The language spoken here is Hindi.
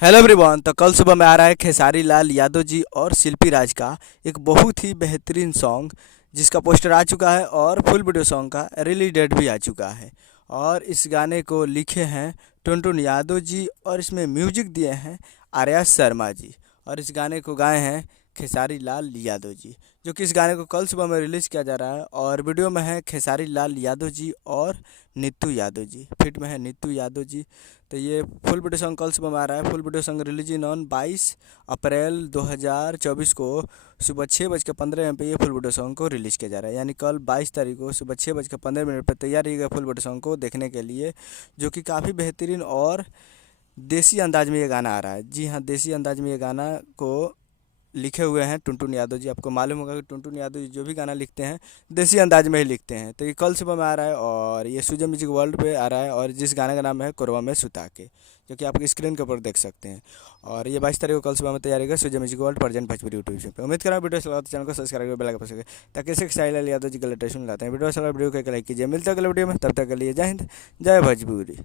Hello everyone. तो कल सुबह में आ रहा है खेसारी लाल यादव जी और शिल्पी राज का एक बहुत ही बेहतरीन सॉन्ग, जिसका पोस्टर आ चुका है और फुल वीडियो सॉन्ग का रिलीज डेट भी आ चुका है। और इस गाने को लिखे हैं टुनटुन यादव जी और इसमें म्यूजिक दिए हैं आर्या शर्मा जी। और इस गाने को गाए हैं खेसारी लाल यादव जी, जो कि इस गाने को कल सुबह में रिलीज़ किया जा रहा है। और वीडियो में है खेसारी लाल यादव जी और नीतू यादव जी, फिट में है नीतू यादव जी। तो ये फुल वीडियो सॉन्ग कल सुबह में आ रहा है। Full video song release in on 22 अप्रैल 2024 को सुबह 6:15 पे ये फुल वीडियो सॉन्ग को रिलीज़ किया जा रहा है। यानी कल 22 तारीख को सुबह 6:15 पर तैयार रहिएगा फुल वीडियो सॉन्ग को देखने के लिए, जो कि काफ़ी बेहतरीन और देसी अंदाज में ये गाना आ रहा है। जी हाँ, देसी अंदाज में ये गाना को लिखे हुए हैं टुनटुन यादव जी। आपको मालूम होगा कि टुनटुन यादव जी जो भी गाना लिखते हैं देसी अंदाज में ही लिखते हैं। तो ये कल सुबह में आ रहा है और ये सुजय म्यूजिक वर्ल्ड पे आ रहा है। और जिस गाने का नाम है कोरवा में सुता के, जो कि आप स्क्रीन के ऊपर देख सकते हैं। और ये 22 तारीख को कल सुबह में तैयारी कर Sujay music world present Bhojpuri YouTube पे। उम्मीद करा वीडियो चला तो चैनल को सब्सक्राइब कर बेल आइकन प्रेस करें ताकि ऐसे खेसारी लाल यादव जी का लेटेस्ट लाते हैं वीडियो। वीडियो को लाइक कीजिए। मिलता है अगले वीडियो में, तब तक के लिए जय हिंद, जय भोजपुरी।